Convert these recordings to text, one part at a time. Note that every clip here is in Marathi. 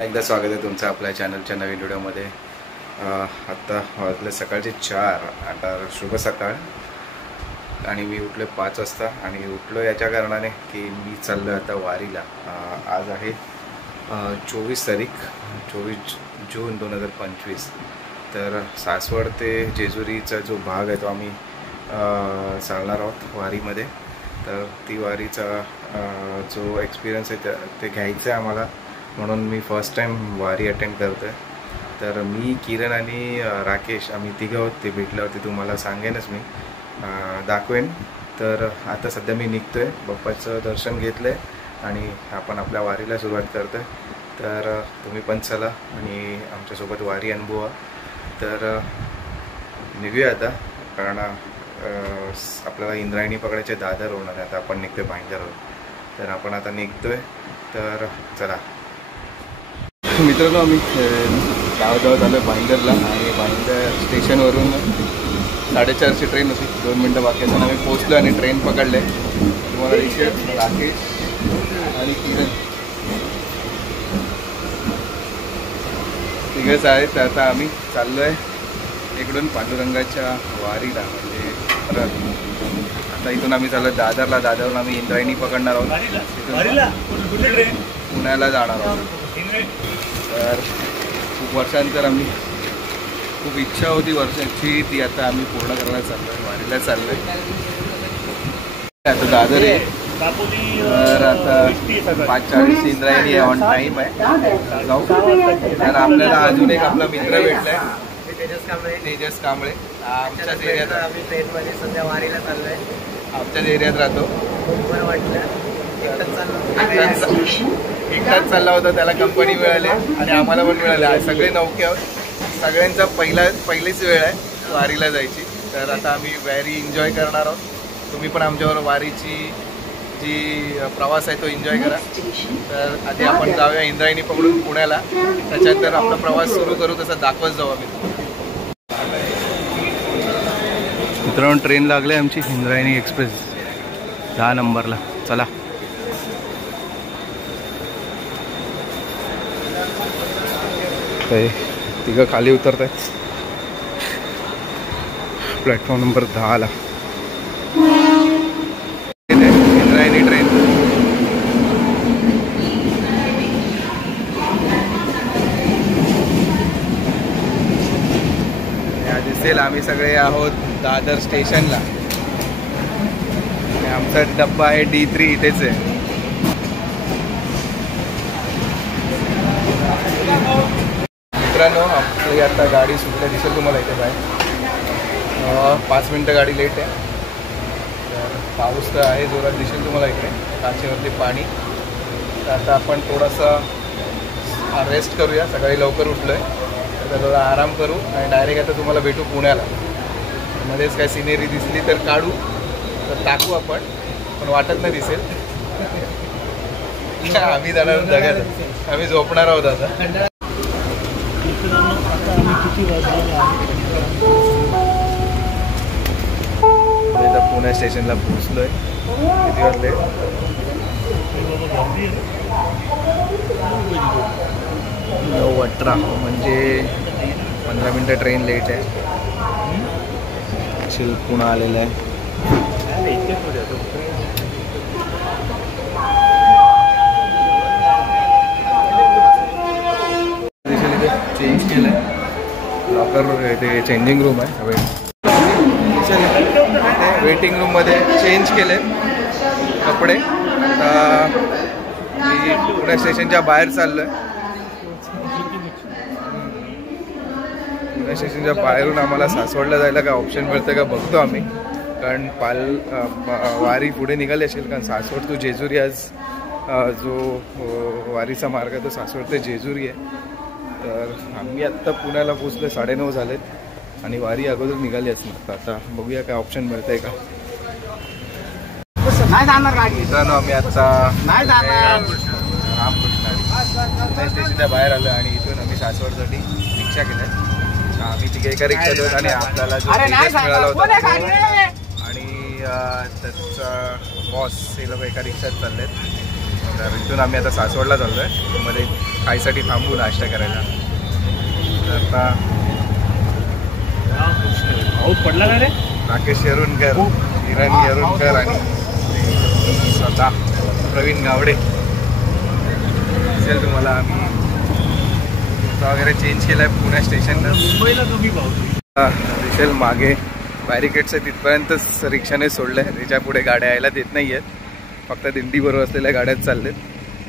एकदा स्वागत आहे तुमचं आपल्या चॅनलच्या नवीन व्हिडिओमध्ये। आत्ता वाजले सकाळचे 4। आता शुभ सकाळ। आणि मी उठले 5 वाजता आणि उठलो याच्या कारणाने की मी चाललो आता वारीला। आज आहे 24 तारीख 24 जून 2025। तर सासवड ते जेजुरीचा जो भाग आहे तो आम्ही चालणार आहोत वारीमध्ये। तर ती वारीचा जो एक्सपिरियन्स आहे ते घ्यायचं आहे आम्हाला, म्हणून मी फर्स्ट टाइम वारी अटेंड करतो आहे। तर मी, किरण आणि राकेश आम्ही तिघं आहोत। ते भेटल्यावरती तुम्हाला सांगेनच, मी दाखवेन। तर आता सध्या मी निघतो आहे, बाप्पाचं दर्शन घेतलं आहे आणि आपण आपल्या वारीला सुरुवात करतो आहे। तर तुम्ही पण चला आणि आमच्यासोबत वारी अनुभवा। तर निघूया आता, कारण आपल्याला इंद्रायणी पकडायचे दादर होणार आहे। आता आपण निघतो आहे भाईंदरवर, तर आपण आता निघतो आहे। तर चला मित्रांनो, आम्ही गावाजवळ आलो आहे भाईंदरला आणि भाईंदर स्टेशनवरून 4:30ची ट्रेन होती। 2 मिनटं बाकी असताना आम्ही पोहोचलो आणि ट्रेन पकडले। तुम्हाला दिसेल राकेश आणि किरण तिघंच आहेत। तर आता आम्ही चाललो आहे इकडून पांडुरंगाच्या वारीला, म्हणजे परत आता इथून आम्ही चाललो दादरला। दादरवरून आम्ही इंद्रायणी पकडणार आहोत, पुण्याला जाणार आहोत। तर खूप वर्षांतर आम्ही, खूप इच्छा होती वर्षाची, ती आता आम्ही पूर्ण करायला चाललो आहे, वारीला चाललो आहे। आता दादर आहे, तर आता 5:40 इंद्रायणी ऑन टाईम आहे, जाऊ। तर आपल्याला अजून एक आपला मित्र भेटला आहे, तेजस कांबळे। आमच्याच एरियात, आम्ही ट्रेनमध्ये सध्या वारीला चाललो आहे, आमच्याच एरियात राहतो। बरं वाटलं, एकटाच चालला होता, त्याला कंपनी मिळाली आणि आम्हाला पण मिळाले। सगळे नौके आहोत, सगळ्यांचा पहिलीच वेळ आहे वारीला जायची। तर आता आम्ही वारी एन्जॉय करणार आहोत। तुम्ही पण आमच्यावर वारीची जी प्रवास आहे तो एन्जॉय करा। तर आधी आपण जाऊया इंद्रायणी पकडून पुण्याला, त्याच्यानंतर आपला प्रवास सुरू करू, तसं दाखवत जाऊ आम्ही। मित्रांनो, ट्रेन लागली आमची इंद्रायणी एक्सप्रेस 10 नंबरला। चला तिघं खाली उतरत आहेत प्लॅटफॉर्म नंबर 10ला। इंद्रायणी ट्रेन दिसेल, आम्ही सगळे आहोत दादर स्टेशनला। आमचा डब्बा आहे D3, इथेच आहे। मित्रांनो, आपली आता गाडी सुटल्या दिसेल तुम्हाला इथे बाहेर। 5 मिनटं गाडी लेट आहे। तर पाऊस तर आहे जोरात, दिसेल तुम्हाला इकडे काचेवरती पाणी। तर आता आपण थोडासा रेस्ट करूया, सकाळी लवकर उठलो आहे, तर थोडा आराम करू आणि डायरेक्ट आता तुम्हाला भेटू पुण्याला। मध्येच काय सिनेरी दिसली तर काढू, तर टाकू आपण, पण वाटत नाही दिसेल। आम्ही जाणार जगात, आम्ही झोपणार आहोत आता। पुणे स्टेशनला पोहोचलोय, किती वाजले? 9:18, म्हणजे 15 मिनटं ट्रेन लेट आहे। पुणे आलेलं आहे। चेंज केलं आहे, लॉकर ते चेंजिंग रूम आहे, वेटिंग रूममध्ये चेंज केले कपडे। आता मी पुणे स्टेशनच्या बाहेर चाललो आहे। पुणे स्टेशनच्या बाहेरून आम्हाला सासवडला जायला काय ऑप्शन मिळतं का बघतो आम्ही, कारण वारी पुढे निघाली असेल, कारण सासवड टू जेजुरी आज जो वारीचा मार्ग आहे तो सासवड ते जेजुरी आहे। तर आम्ही आत्ता पुण्याला पोचलो, 9:30 झालेत आणि वारी अगोदर निघाली असणार। आता बघूया काय ऑप्शन मिळतंय का। मित्रांनो, आम्ही आता रामकृष्ण स्टेशनच्या बाहेर आलो आणि इथून आम्ही सासवडसाठी रिक्षा केल्या। आम्ही तिघे एका रिक्षात होत आणि आपल्याला जो मिळाला होता आणि त्याचा बॉस हे लोक एका रिक्षात चाललेत। तर इथून आम्ही आता सासवडला चाललो आहे, मध्ये खायसाठी थांबू नाश्ता करायला. तर आता पाऊस पडला का रे? राकेश येरुणकर, किरण येरुणकर आणि स्वतः प्रवीण गावडे असेल. तुम्हाला आम्ही कुर्ता वगैरे चेंज केला आहे पुणे स्टेशनला. मुंबईला कमी पाऊस दिसेल मागे बॅरिकेड्स आहे तिथपर्यंतच रिक्षाने सोडलं आहे, त्याच्या पुढे गाड्या यायला देत नाही आहेत. फक्त दिंडीबरोबर असलेल्या गाड्याच चाललेत.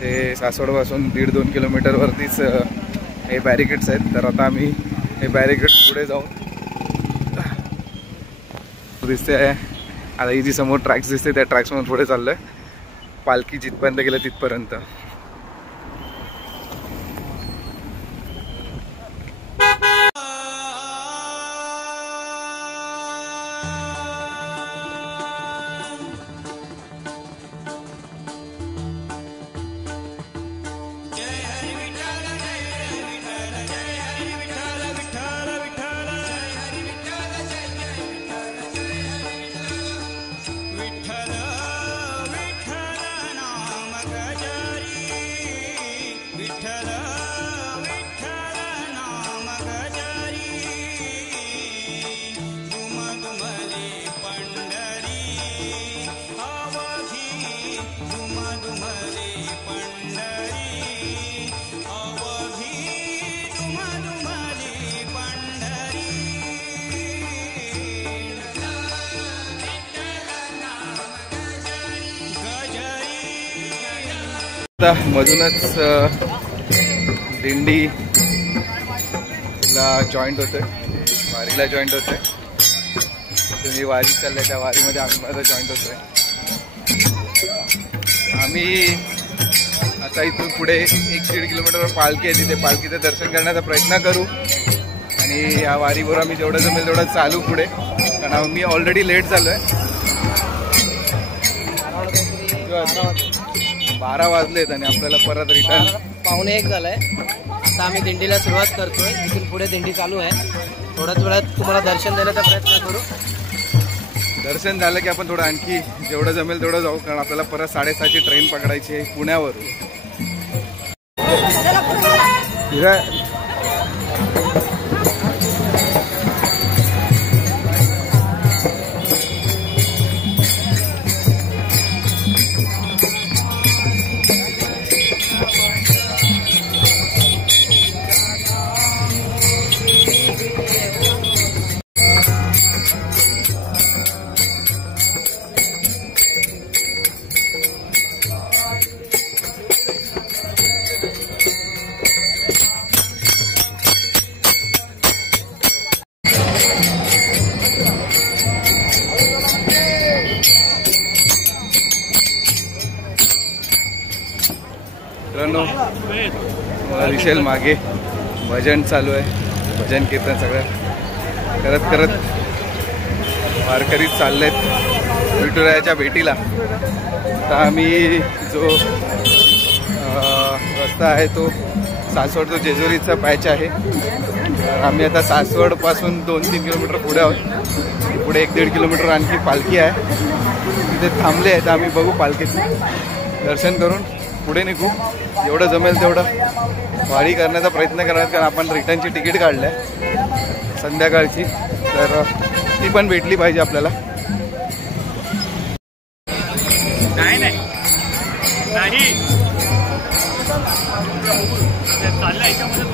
ते सासवडपासून 1.5-2 किलोमीटरवरतीच हे बॅरिकेड्स आहेत. तर आता आम्ही हे बॅरिकेड्स पुढे जाऊन दिसते आहे. आता ही जी समोर ट्रॅक्स दिसते त्या ट्रॅक्समधून पुढे चाललो आहे. पालखी जिथपर्यंत गेलं तिथपर्यंत. मधूनच दिंडीला जॉईंट होते, वारीला जॉईंट होते. तुम्ही वारी चाललंय त्या वारीमध्ये आम्ही माझा जॉईंट होतोय. आम्ही आता इथून पुढे 1-1.5 किलोमीटरवर पालखी आहे, तिथे पालखीचं दर्शन करण्याचा प्रयत्न करू आणि या वारीवर आम्ही जेवढं जमेल तेवढं चालू पुढे, कारण आम्ही ऑलरेडी लेट झालो आहे. 12 वाजलेत आणि आपल्याला परत रिटर्न 12:45 झालाय. आता आम्ही दिंडीला सुरुवात करतोय. इथून पुढे दिंडी चालू आहे. थोड्याच वेळात तुम्हाला दर्शन देण्याचा प्रयत्न करू. दर्शन झालं की आपण थोडं आणखी जेवढं जमेल तेवढं जाऊ, कारण आपल्याला परत 6:30ची ट्रेन पकडायची आहे पुण्यावरून. मला दिसेल मागे भजन चालू आहे, भजन कीर्तन सगळं करत करत वारकरी चाललेत विठुरायाच्या भेटीला. तर आम्ही जो रस्ता आहे तो सासवड तो जेजुरीचा पॅच आहे. आम्ही आता सासवडपासून 2-3 किलोमीटर पुढे आहोत. पुढे 1-1.5 किलोमीटर आणखी पालखी आहे, तिथे थांबले आहेत. आम्ही बघू पालखीचं दर्शन करून पुढे निघू. जेवढं जमेल तेवढं वारी करण्याचा प्रयत्न करणार, कारण आपण रिटर्नची तिकीट काढली आहे संध्याकाळची, तर ती पण भेटली पाहिजे आपल्याला. नाही नाही चाललं याच्यामध्ये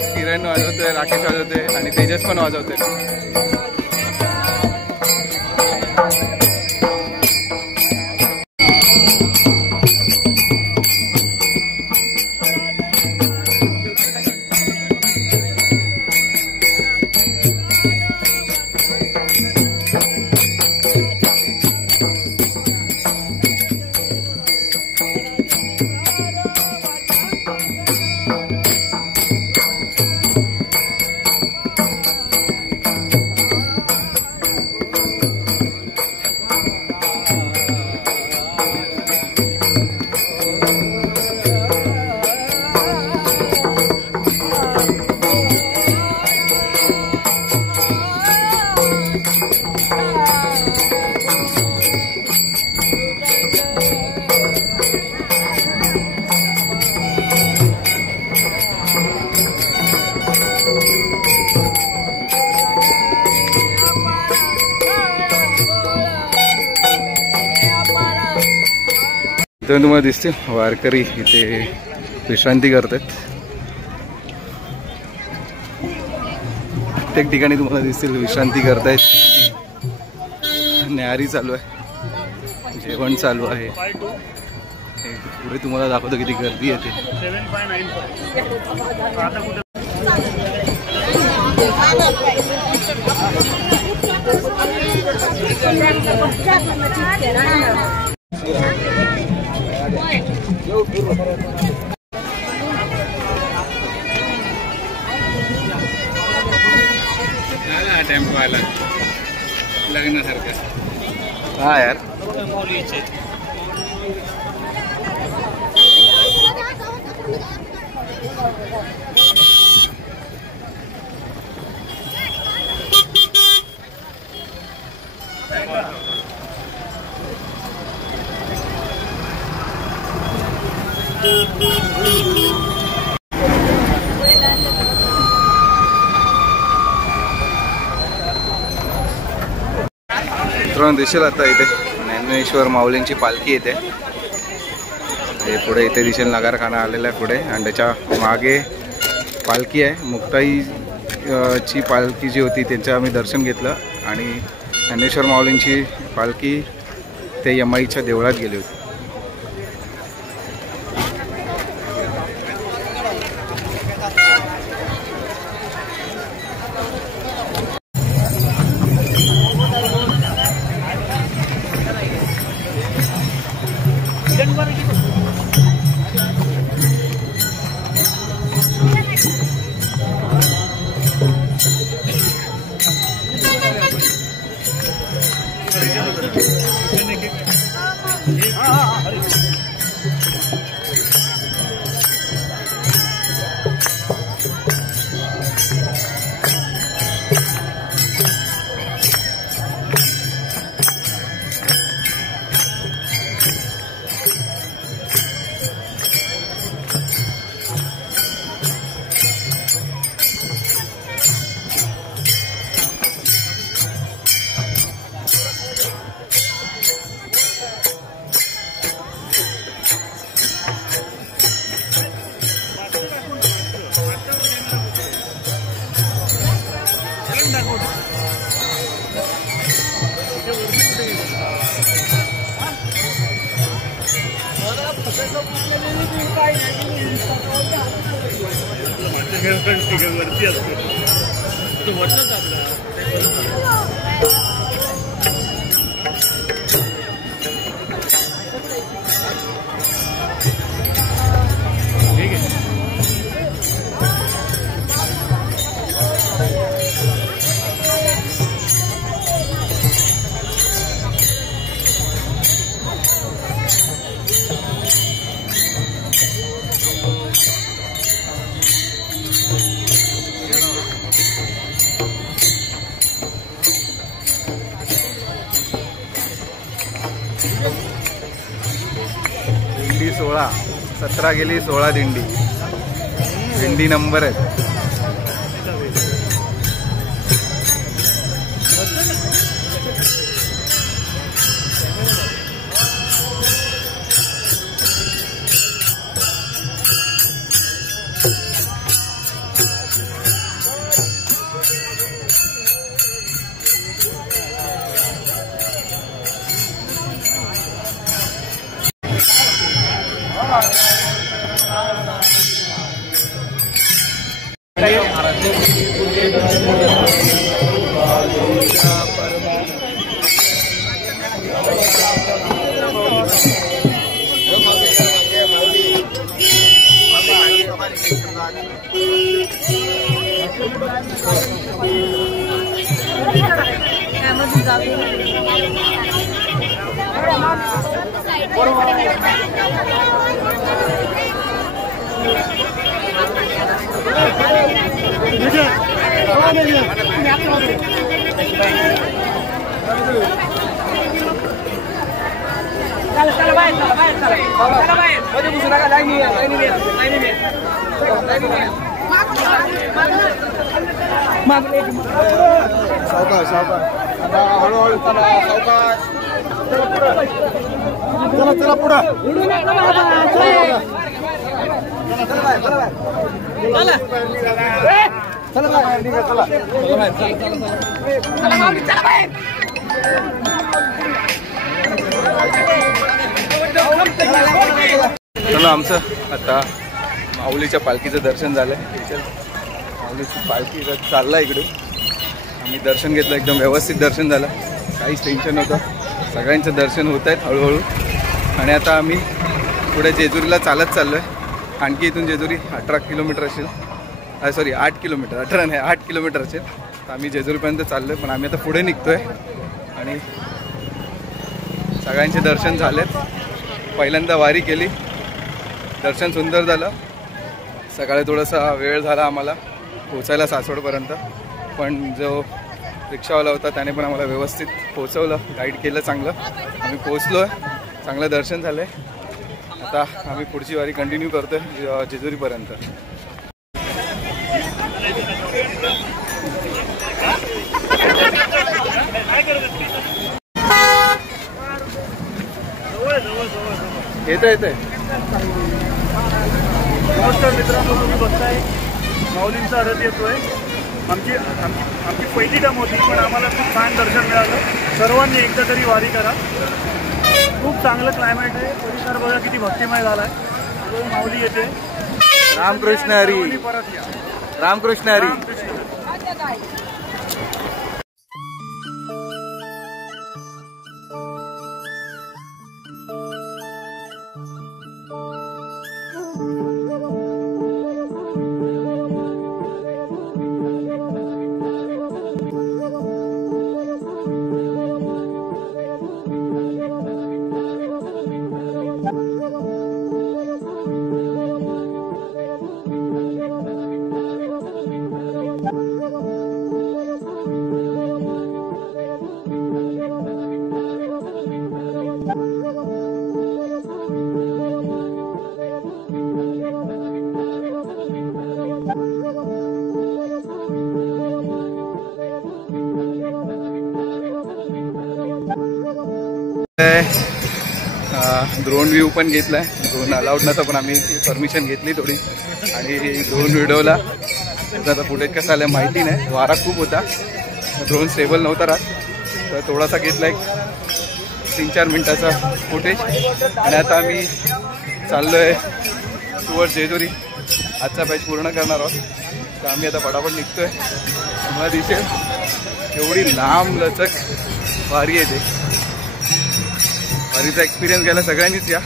किरण वाजवतोय, राकेश वाजवतोय आणि तेजस पण वाजवतोय. तर तुम्हाला दिसते वारकरी इथे विश्रांती करतात. प्रत्येक ठिकाणी तुम्हाला दिसतील विश्रांती करतायत. न्याहारी चालू आहे, जेवण चालू आहे. पुढे तुम्हाला दाखवतो किती गर्दी येते. टेम्पो आला लग्नासारखं. हा यार मित्रांनो दिसेल आता इथे ज्ञानेश्वर माऊलींची पालखी येते. हे पुढे इथे दिसेल नगारखाना आलेला आहे पुढे, आणि त्याच्या मागे पालखी आहे. मुक्ताई ची पालखी जी होती त्यांचं आम्ही दर्शन घेतलं, आणि ज्ञानेश्वर माऊलींची पालखी ते यमाईच्या देवळात गेली होती. वरती असतो तो वरच आपला ठीक आहे. दिंडी 16, 17 गेली 16 दिंडी. दिंडी नंबर आहे. आमचं आता माऊलीच्या पालखीचं दर्शन झालंय. माऊलीची पालखी चालला इकडे. आम्ही दर्शन घेतलं, एकदम व्यवस्थित दर्शन झालं, काहीच टेन्शन नव्हतं. सगळ्यांचं दर्शन होत आहेत हळूहळू. आणि आता आम्ही पुढे जेजुरीला चालत चाललो आहे. आणखी इथून जेजुरी 18 किलोमीटर असेल, सॉरी 8 किलोमीटर, 18 नाही 8 किलोमीटर असेल. तर आम्ही जेजुरीपर्यंत चाललो आहे, पण आम्ही आता पुढे निघतो आहे. आणि सगळ्यांचे दर्शन झालेत. पहिल्यांदा वारी केली, दर्शन सुंदर झालं. सकाळी थोडासा वेळ झाला आम्हाला पोचायला सासवडपर्यंत, पण जो रिक्षावाला होता त्याने पण आम्हाला व्यवस्थित पोचवलं, गाईड केलं चांगलं. आम्ही पोचलो आहे, चांगलं दर्शन झालं आहे. आता आम्ही पुढची वारी कंटिन्यू करतो आहे जेजुरीपर्यंत. येते नमस्कार मित्रांनो, तुम्ही बघताय माऊलींचा रथ येतोय. आमची पहिली टर्म होती, पण आम्हाला खूप छान दर्शन मिळालं. सर्वांनी एकदा तरी वारी करा. खूप चांगलं क्लायमेट आहे. परिसर बघा किती भक्तिमय झाला आहे. माऊली येते. रामकृष्ण हरी, परत या. रामकृष्ण हरी. ड्रोन व्ह्यू पण घेतलाय. ड्रोन अलाउड नव्हतं, पण आम्ही परमिशन घेतली थोडी. आणि ड्रोन व्हिडिओला आता फुटेज कसं आलं माहिती नाही, वारा खूप होता, ड्रोन स्टेबल नव्हता राहत. तर थोडासा घेतला, एक 3-4 मिनिटाचा फुटेज. आणि आता आम्ही चाललो आहे टुवर्ड जेजुरी. आजचा बॅच पूर्ण करणार आहोत. तर आम्ही आता फटाफट निघतोय. तुम्हाला दिसेल एवढी लांब लचक वारी आहे. ते वारीचा एक्सपिरियन्स घ्यायला सगळ्यांनीच या,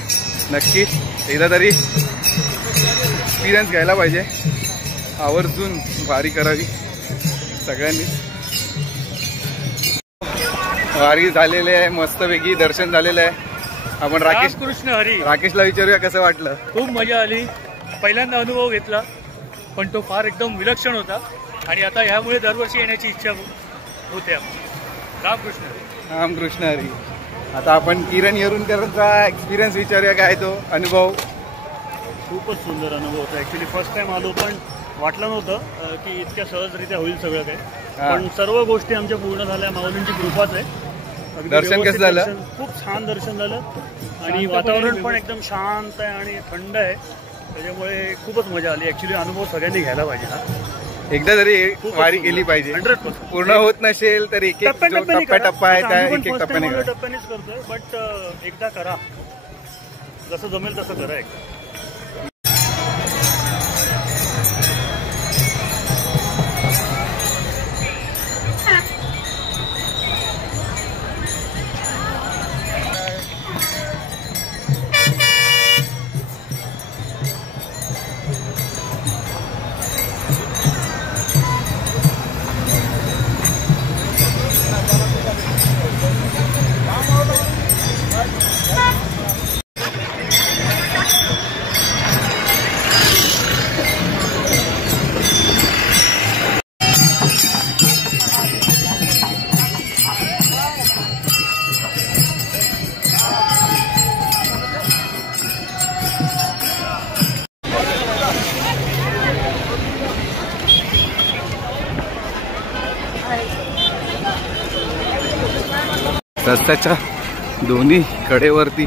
नक्की एकदा तरी एक्सपिरियन्स घ्यायला पाहिजे. आवर्जून वारी करावी सगळ्यांनी. वारी झालेली आहे, मस्तपैकी दर्शन झालेलं आहे. आपण कृष्ण हरी राकेशला विचारूया कसं वाटलं. खूप मजा आली. पहिल्यांदा अनुभव घेतला, पण तो फार एकदम विलक्षण होता. आणि आता ह्यामुळे दरवर्षी येण्याची इच्छा होते. रामकृष्ण हरी. रामकृष्ण हरी. आता आपण किरण येरुणकरांचा एक्सपिरियन्स विचारूया, काय तो अनुभव. खूपच सुंदर अनुभव होता. ऍक्च्युली फर्स्ट टाइम आलो, पण वाटलं नव्हतं की इतक्या सहजरित्या होईल सगळं काही. पण सर्व गोष्टी आमच्या पूर्ण झाल्या. माऊलींची कृपाच आहे. दर्शन कसं झालं? खूप छान दर्शन झालं. आणि वातावरण पण एकदम शांत आहे आणि थंड आहे. त्याच्यामुळे खूपच मजा आली. ऍक्च्युली अनुभव सगळ्यांनी घ्यायला पाहिजे. हा एकदा तरी वारी केली पाहिजे. 100% पूर्ण होत नसेल तर एक एक टप्पा आहे त्या एक एक टप्प्यानेच करतोय. बट एकदा करा, जसं जमेल तसं करा एकदा. रस्त्याच्या दोन्ही कडेवरती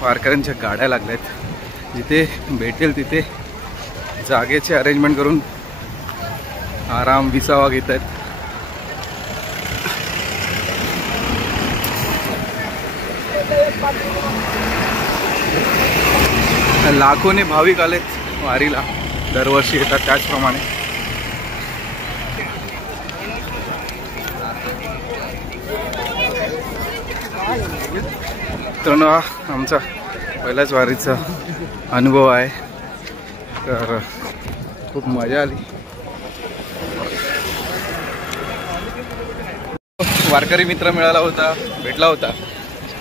वारकऱ्यांच्या गाड्या लागल्यात. जिथे भेटेल तिथे जागेचे अरेंजमेंट करून आराम विसावा घेत आहेत. लाखोने भाविक आलेत वारीला, दरवर्षी येतात त्याचप्रमाणे. तर आमचा पहिलाच वारीचा अनुभव आहे, तर खूप मजा आली. वारकरी मित्र मिळाला होता, भेटला होता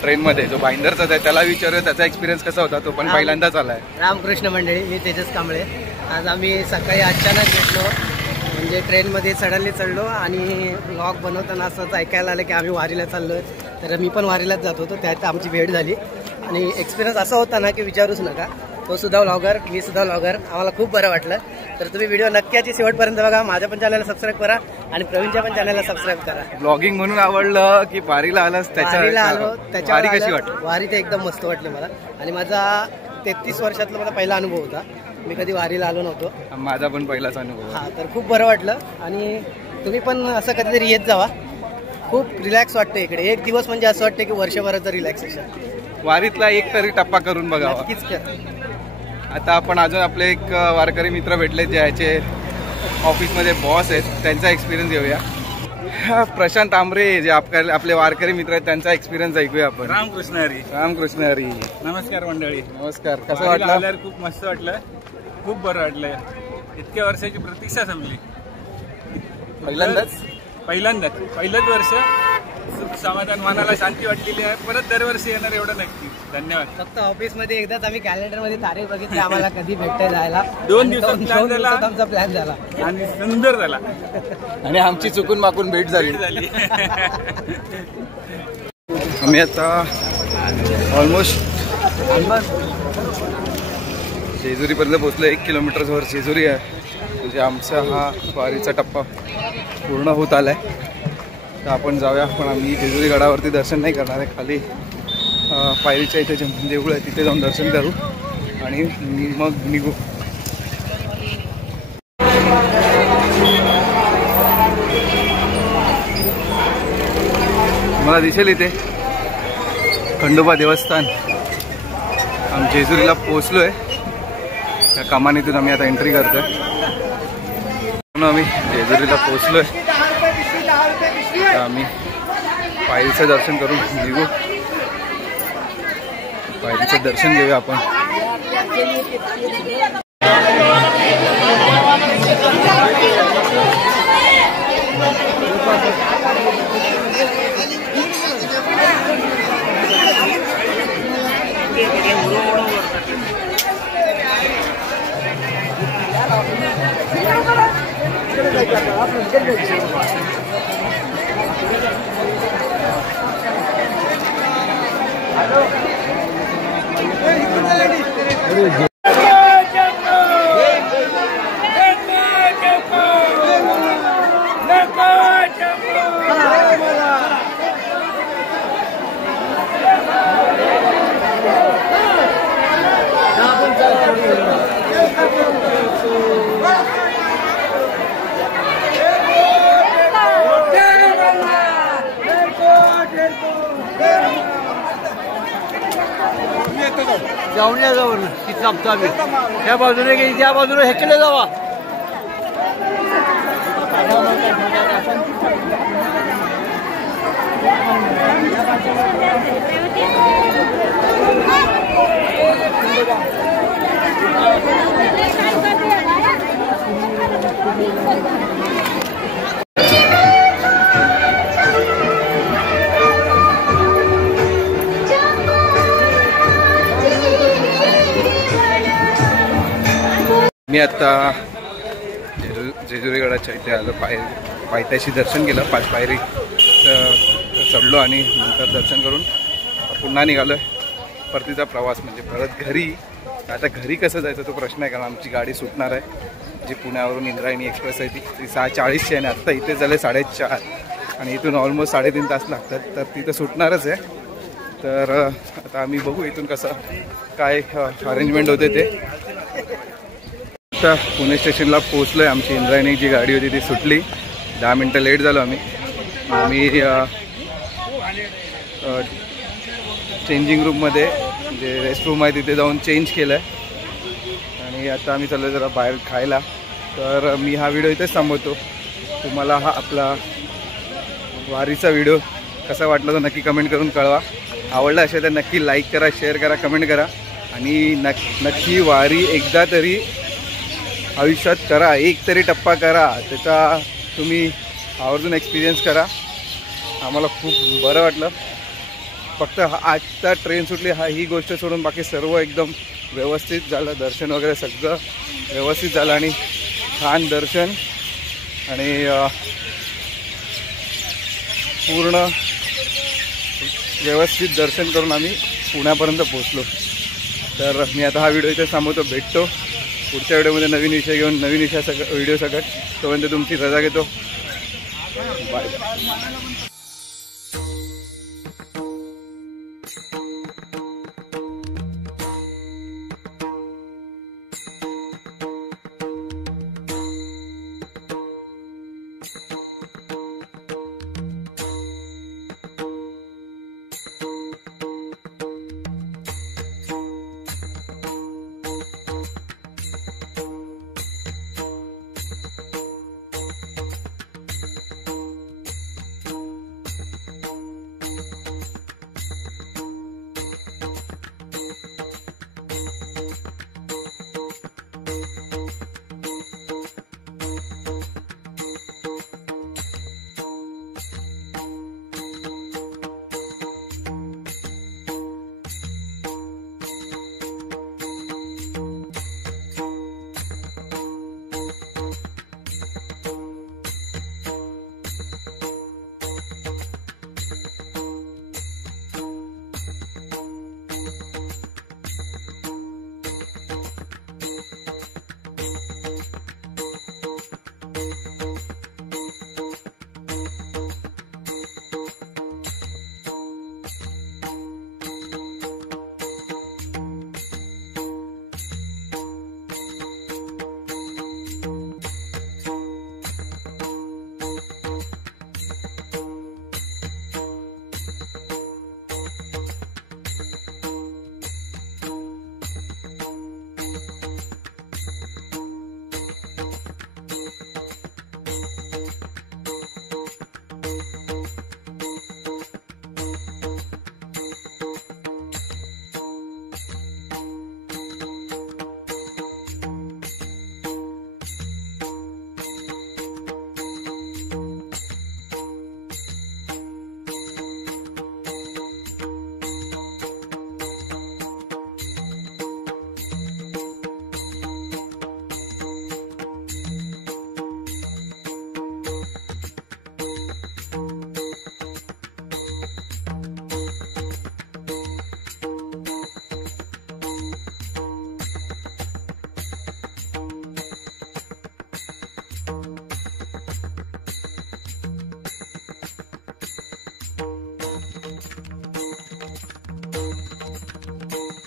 ट्रेनमध्ये, जो बाइंदरचा आहे. त्याला विचारूया त्याचा एक्सपिरियन्स कसा होता. तो पण पहिल्यांदाच आलाय. रामकृष्ण मंडळी, मी तेजस कांबळे. आज आम्ही सकाळी अचानक भेटलो, म्हणजे ट्रेनमध्ये सडनली चढलो आणि व्लॉग बनवताना असंच ऐकायला आलं की आम्ही वारीला चाललोय. तर मी पण वारीलाच जात होतो, त्यात आमची भेट झाली आणि एक्सपिरियन्स असा होता ना की विचारूच नका. तो सुद्धा व्लॉगर, मी सुद्धा व्लॉगर. आम्हाला खूप बरं वाटलं. तर तुम्ही व्हिडिओ नक्की याची शेवटपर्यंत बघा. माझ्या पण चॅनलला सबस्क्राईब करा आणि प्रवीणच्या पण चॅनलला सबस्क्राईब करा. ब्लॉगिंग म्हणून आवडलं की वारीला आलास? वारीला आलो, त्याच्या वारी कशी वाटली? वारी ते एकदम मस्त वाटली मला आणि माझा 33 वर्षातला मला पहिला अनुभव होता. मी कधी वारीला आलो नव्हतो. माझा पण पहिलाच अनुभव. हा, तर खूप बरं वाटलं आणि तुम्ही पण असं कधीतरी येत जावा. खूप रिलॅक्स वाटतं इकडे. एक दिवस म्हणजे असं वाटतं की वर्षभराचं रिलॅक्सेशन. वारीतला एक तरी टप्पा करून बघावा. नक्कीच कर. आता आपण अजून आपले एक वारकरी मित्र भेटले, जे याचे ऑफिसमध्ये बॉस आहेत, त्यांचा एक्सपिरियन्स घेऊया. प्रशांत आमरे, जे आपले वारकरी मित्र आहेत, त्यांचा एक्सपिरियन्स ऐकूया आपण. रामकृष्ण हरी. रामकृष्ण हरी. नमस्कार मंडळी. नमस्कार. कसं वाटलं? खूप मस्त वाटलं, खूप बरं वाटलं. इतक्या वर्षाची प्रतीक्षा संपली. पहिलंच वर्ष. सुख समाधान, मनाला शांती वाटलेली आहे. परत दरवर्षी येणार एवढं नक्की. धन्यवाद. फक्त ऑफिसमध्ये एकदाच आम्ही कॅलेंडरमध्ये तारीख बघितली, आम्हाला कधी भेटते जायला. 2 दिवसात प्लॅन झाला आमचा प्लॅन झाला आणि सुंदर झाला आणि आमची चुकून माकून भेट झाली. आम्ही आता ऑलमोस्ट जेजुरीपर्यंत पोहोचलो. 1 किलोमीटरवर जेजुरी आहे. म्हणजे आमचा हा वारीचा टप्पा पूर्ण होत आलाय. तर आपण जाऊया. पण आम्ही जेजुरी गडावरती दर्शन नाही करणार आहे. खाली पायरीच्या इथे जे देऊळ आहे तिथे जाऊन दर्शन करू आणि मग निघू. मला दिसेल इथे खंडोबा देवस्थान. आम्ही जेजुरीला पोहोचलोय. त्या कमानीतून आम्ही आता एंट्री करतोय. आम्ही जेजुरीला पोहोचलोय. आम्ही पायरीचं दर्शन करून निघू. पायरीचं दर्शन घेऊया आपण. जाऊन या जाऊन तिथं आमचं आम्ही त्या बाजूने गेली, त्या बाजूने हे केलं जावा. मी आता जेजुरी गडाच्या इथे आलो. पायथ्याशी दर्शन केलं. 5 पायरी चढलो आणि नंतर दर्शन करून पुन्हा निघालो आहे परतीचा प्रवास. म्हणजे परत घरी. आता घरी कसं जायचं तो प्रश्न आहे, कारण आमची गाडी सुटणार आहे जी पुण्यावरून इंद्रायणी एक्सप्रेस आहे ती 6:40ची आहे आणि आत्ता इथे झाले 4:30. आणि इथून ऑलमोस्ट 3.5 तास लागतात, तर तिथं सुटणारच आहे. तर आता आम्ही बघू इथून कसं काय अरेंजमेंट होते ते. आता पुणे स्टेशनला पोचलो आहे. आमची इंद्रायणी जी गाडी होती ती सुटली. 10 मिनटं लेट झालो आम्ही. चेंजिंग रूममध्ये जे रेस्ट रूम आहे तिथे जाऊन चेंज केलं आहे आणि आता आम्ही चाललो जरा बाहेर खायला. तर मी हा व्हिडिओ इथेच थांबवतो. तुम्हाला हा आपला वारीचा व्हिडिओ कसा वाटला तो नक्की कमेंट करून कळवा. आवडला असेल तर नक्की लाईक करा, शेअर करा, कमेंट करा आणि नक्की वारी एकदा तरी आयुष्यात करा. एक तरी टप्पा करा, त्याचा तुम्ही आवर्जून एक्सपिरियन्स करा. आम्हाला खूप बरं वाटलं. फक्त आजचा ट्रेन सुटली ही गोष्ट सोडून बाकी सर्व एकदम व्यवस्थित झालं. दर्शन वगैरे सगळं व्यवस्थित झालं आणि छान दर्शन आणि पूर्ण व्यवस्थित दर्शन करून आम्ही पुण्यापर्यंत पोचलो. तर मी आता हा व्हिडिओ इथे थांबवतो. भेटतो पुढच्या व्हिडिओमध्ये नवीन विषय घेऊन, नवीन व्हिडिओ सगळं. तोपर्यंत तुमची रजा घेतो. बाय.